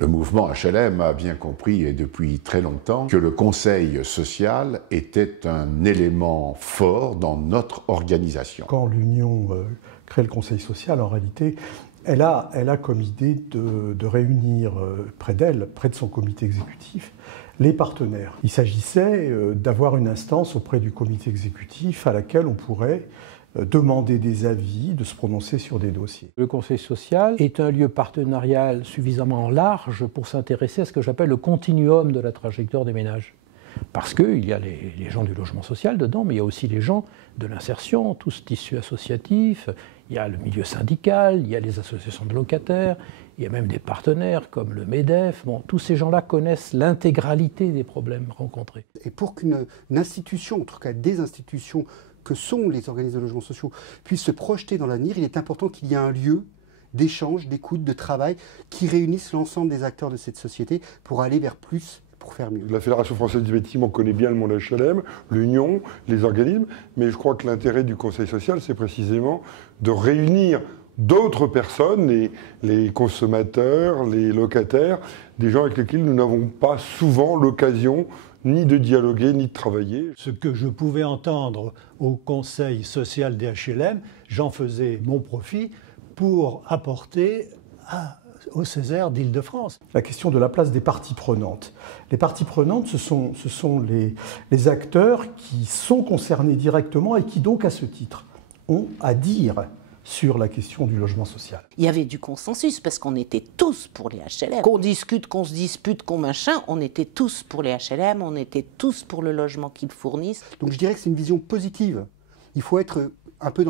Le mouvement HLM a bien compris, et depuis très longtemps, que le conseil social était un élément fort dans notre organisation. Quand l'Union crée le conseil social, en réalité, elle a comme idée de réunir près d'elle, près de son comité exécutif, les partenaires. Il s'agissait d'avoir une instance auprès du comité exécutif à laquelle on pourrait demander des avis, de se prononcer sur des dossiers. Le conseil social est un lieu partenarial suffisamment large pour s'intéresser à ce que j'appelle le continuum de la trajectoire des ménages. Parce qu'il y a les gens du logement social dedans, mais il y a aussi les gens de l'insertion, tout ce tissu associatif, il y a le milieu syndical, il y a les associations de locataires, il y a même des partenaires comme le MEDEF. Bon, tous ces gens-là connaissent l'intégralité des problèmes rencontrés. Et pour qu'une institution, en tout cas des institutions que sont les organismes de logements sociaux, puissent se projeter dans l'avenir, il est important qu'il y ait un lieu d'échange, d'écoute, de travail qui réunisse l'ensemble des acteurs de cette société pour aller vers plus, pour faire mieux. La Fédération française du bâtiment, on connaît bien le monde HLM, l'Union, les organismes, mais je crois que l'intérêt du Conseil social, c'est précisément de réunir d'autres personnes, les consommateurs, les locataires, des gens avec lesquels nous n'avons pas souvent l'occasion ni de dialoguer, ni de travailler. Ce que je pouvais entendre au Conseil social des HLM, j'en faisais mon profit pour apporter au Césaire d'Île-de-France. La question de la place des parties prenantes. Les parties prenantes, ce sont les acteurs qui sont concernés directement et qui donc, à ce titre, ont à dire sur la question du logement social. Il y avait du consensus parce qu'on était tous pour les HLM. Qu'on discute, qu'on se dispute, qu'on machin, on était tous pour les HLM, on était tous pour le logement qu'ils fournissent. Donc je dirais que c'est une vision positive. Il faut être un peu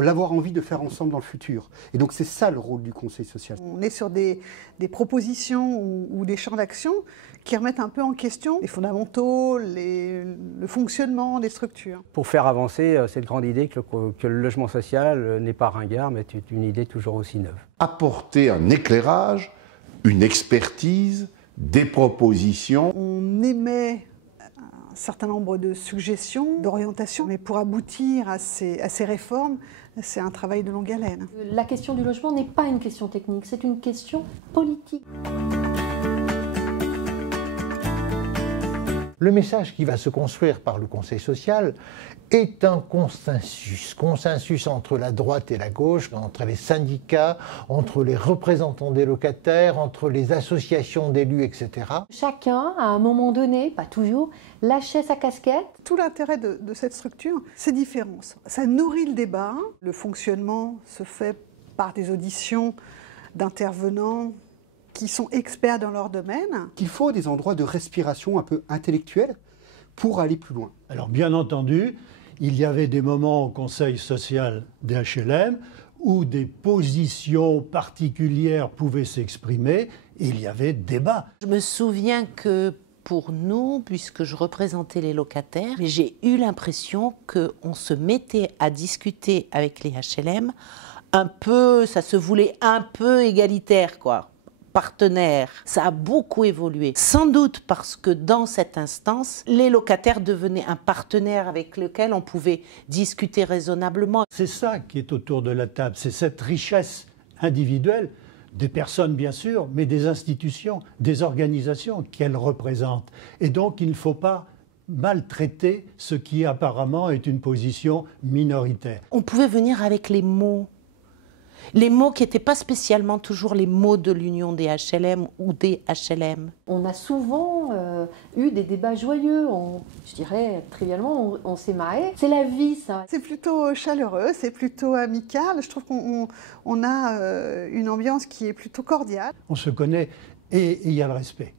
l'avoir envie de faire ensemble dans le futur. Et donc c'est ça le rôle du Conseil social. On est sur des propositions ou des champs d'action qui remettent un peu en question les fondamentaux, le fonctionnement des structures. Pour faire avancer cette grande idée que le logement social n'est pas ringard, mais est une idée toujours aussi neuve. Apporter un éclairage, une expertise, des propositions. On émet un certain nombre de suggestions, d'orientations, mais pour aboutir à ces réformes, c'est un travail de longue haleine. La question du logement n'est pas une question technique, c'est une question politique. Le message qui va se construire par le Conseil social est un consensus entre la droite et la gauche, entre les syndicats, entre les représentants des locataires, entre les associations d'élus, etc. Chacun, à un moment donné, pas toujours, lâchait sa casquette. Tout l'intérêt de cette structure, c'est différent. Ça nourrit le débat. Le fonctionnement se fait par des auditions d'intervenants qui sont experts dans leur domaine. Il faut des endroits de respiration un peu intellectuels pour aller plus loin. Alors bien entendu, il y avait des moments au Conseil social des HLM où des positions particulières pouvaient s'exprimer et il y avait débat. Je me souviens que pour nous, puisque je représentais les locataires, j'ai eu l'impression qu'on se mettait à discuter avec les HLM un peu, ça se voulait un peu égalitaire, quoi. Partenaires. Ça a beaucoup évolué. Sans doute parce que dans cette instance, les locataires devenaient un partenaire avec lequel on pouvait discuter raisonnablement. C'est ça qui est autour de la table, c'est cette richesse individuelle, des personnes bien sûr, mais des institutions, des organisations qu'elles représentent. Et donc il ne faut pas maltraiter ce qui apparemment est une position minoritaire. On pouvait venir avec les mots. Les mots qui n'étaient pas spécialement toujours les mots de l'Union des HLM ou des HLM. On a souvent eu des débats joyeux, je dirais trivialement, on s'est marré. C'est la vie, ça. C'est plutôt chaleureux, c'est plutôt amical. Je trouve qu'on a une ambiance qui est plutôt cordiale. On se connaît et il y a le respect.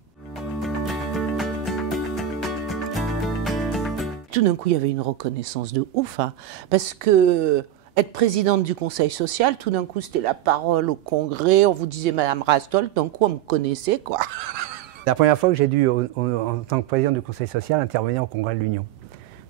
Tout d'un coup, il y avait une reconnaissance de ouf, hein, parce que être présidente du Conseil social, tout d'un coup, c'était la parole au Congrès, on vous disait Madame Rastol, d'un coup, on me connaissait, quoi. La première fois que j'ai dû, en tant que présidente du Conseil social, intervenir au Congrès de l'Union.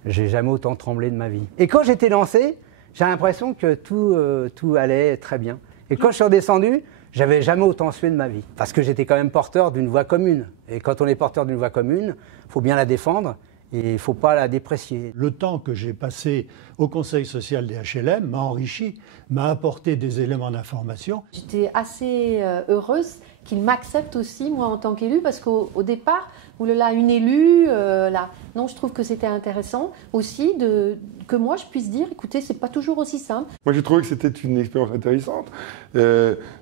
J'ai jamais autant tremblé de ma vie. Et quand j'étais lancé, j'ai l'impression que tout allait très bien. Et quand je suis redescendu, j'avais jamais autant sué de ma vie. Parce que j'étais quand même porteur d'une voix commune. Et quand on est porteur d'une voix commune, il faut bien la défendre. Et il ne faut pas la déprécier. Le temps que j'ai passé au Conseil social des HLM m'a enrichi, m'a apporté des éléments d'information. J'étais assez heureuse qu'il m'accepte aussi, moi, en tant qu'élu, parce qu'au départ, oulala, une élue, là. Non, je trouve que c'était intéressant aussi que moi, je puisse dire, écoutez, c'est pas toujours aussi simple. Moi, j'ai trouvé que c'était une expérience intéressante.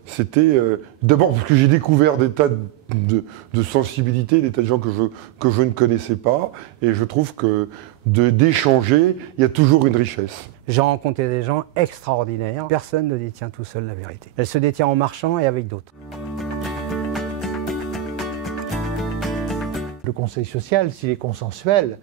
C'était d'abord parce que j'ai découvert des tas de sensibilités, des tas de gens que je ne connaissais pas, et je trouve que d'échanger, il y a toujours une richesse. J'ai rencontré des gens extraordinaires. Personne ne détient tout seul la vérité. Elle se détient en marchant et avec d'autres. Le Conseil social, s'il est consensuel,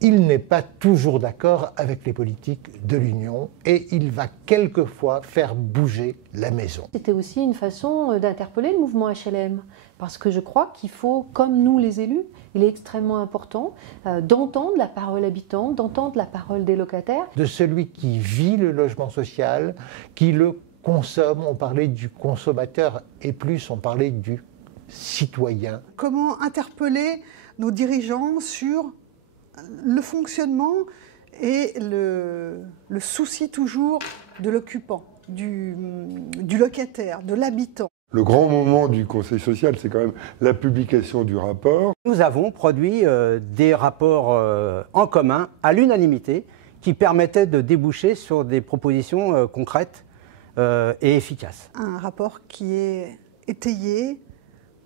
il n'est pas toujours d'accord avec les politiques de l'Union et il va quelquefois faire bouger la maison. C'était aussi une façon d'interpeller le mouvement HLM, parce que je crois qu'il faut, comme nous les élus, il est extrêmement important d'entendre la parole habitant, d'entendre la parole des locataires. De celui qui vit le logement social, qui le consomme, on parlait du consommateur et plus on parlait du citoyen. Comment interpeller nos dirigeants sur le fonctionnement et le souci toujours de l'occupant, du locataire, de l'habitant. Le grand moment du Conseil social, c'est quand même la publication du rapport. Nous avons produit des rapports en commun, à l'unanimité, qui permettaient de déboucher sur des propositions concrètes et efficaces. Un rapport qui est étayé,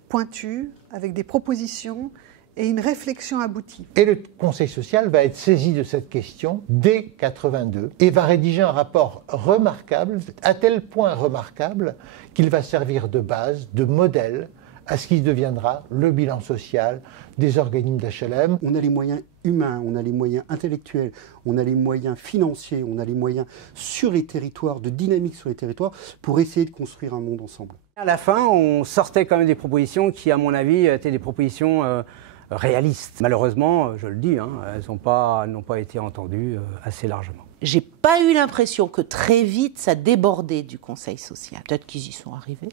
pointu, avec des propositions et une réflexion aboutie. Et le Conseil social va être saisi de cette question dès 82 et va rédiger un rapport remarquable, à tel point remarquable qu'il va servir de base, de modèle à ce qui deviendra le bilan social des organismes d'HLM. On a les moyens humains, on a les moyens intellectuels, on a les moyens financiers, on a les moyens sur les territoires, de dynamique sur les territoires, pour essayer de construire un monde ensemble. À la fin, on sortait quand même des propositions qui, à mon avis, étaient des propositions réalistes. Malheureusement, je le dis, elles n'ont pas été entendues assez largement. J'ai pas eu l'impression que très vite ça débordait du Conseil social. Peut-être qu'ils y sont arrivés.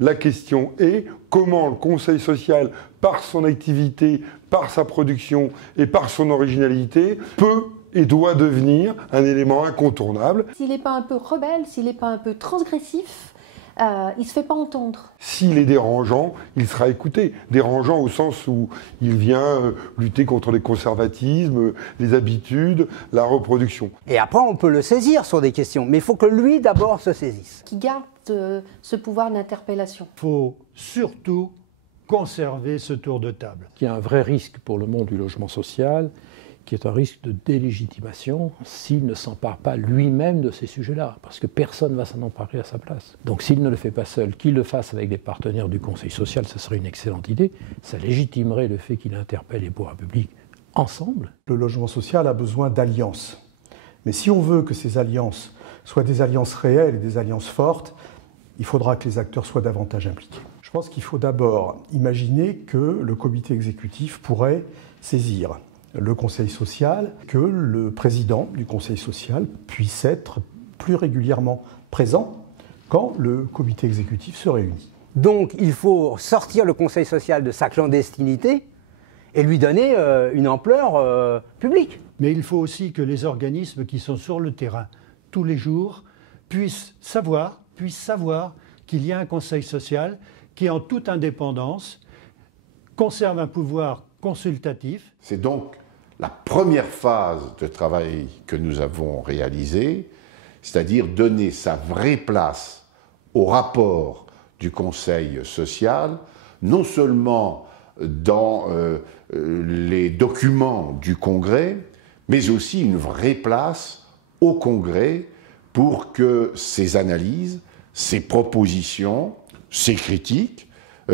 La question est comment le Conseil social, par son activité, par sa production et par son originalité, peut et doit devenir un élément incontournable. S'il n'est pas un peu rebelle, s'il n'est pas un peu transgressif, il ne se fait pas entendre. S'il est dérangeant, il sera écouté. Dérangeant au sens où il vient lutter contre les conservatismes, les habitudes, la reproduction. Et après, on peut le saisir sur des questions, mais il faut que lui, d'abord, se saisisse. Qui garde ce pouvoir d'interpellation. Il faut surtout conserver ce tour de table. Il y a un vrai risque pour le monde du logement social, qui est un risque de délégitimation s'il ne s'empare pas lui-même de ces sujets-là, parce que personne ne va s'en emparer à sa place. Donc s'il ne le fait pas seul, qu'il le fasse avec des partenaires du Conseil social, ce serait une excellente idée. Ça légitimerait le fait qu'il interpelle les pouvoirs publics ensemble. Le logement social a besoin d'alliances. Mais si on veut que ces alliances soient des alliances réelles et des alliances fortes, il faudra que les acteurs soient davantage impliqués. Je pense qu'il faut d'abord imaginer que le comité exécutif pourrait saisir le Conseil social, que le président du Conseil social puisse être plus régulièrement présent quand le comité exécutif se réunit. Donc il faut sortir le Conseil social de sa clandestinité et lui donner une ampleur publique. Mais il faut aussi que les organismes qui sont sur le terrain tous les jours puissent savoir qu'il y a un Conseil social qui, en toute indépendance, conserve un pouvoir consultatif. C'est donc la première phase de travail que nous avons réalisée, c'est-à-dire donner sa vraie place au rapport du Conseil social, non seulement dans les documents du Congrès, mais aussi une vraie place au Congrès pour que ces analyses, ces propositions, ces critiques,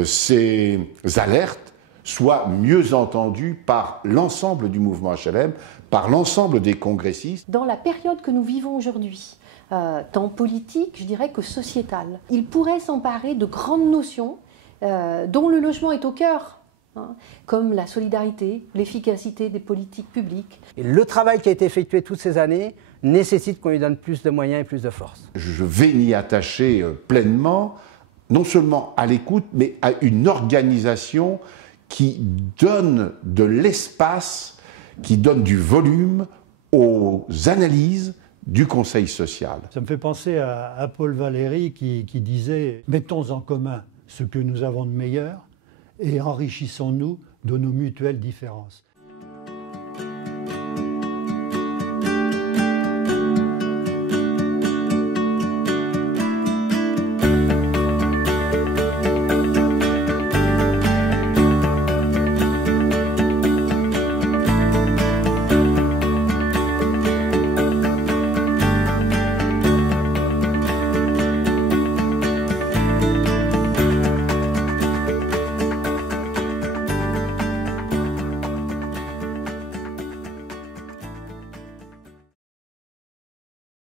ces alertes soient mieux entendues par l'ensemble du mouvement HLM, par l'ensemble des congressistes. Dans la période que nous vivons aujourd'hui, tant politique, je dirais, que sociétale, il pourrait s'emparer de grandes notions dont le logement est au cœur, comme la solidarité, l'efficacité des politiques publiques. Et le travail qui a été effectué toutes ces années nécessite qu'on lui donne plus de moyens et plus de force. Je vais m'y attacher pleinement, non seulement à l'écoute, mais à une organisation qui donne de l'espace, qui donne du volume aux analyses du Conseil social. Ça me fait penser à Paul Valéry qui disait « Mettons en commun ce que nous avons de meilleur et enrichissons-nous de nos mutuelles différences ».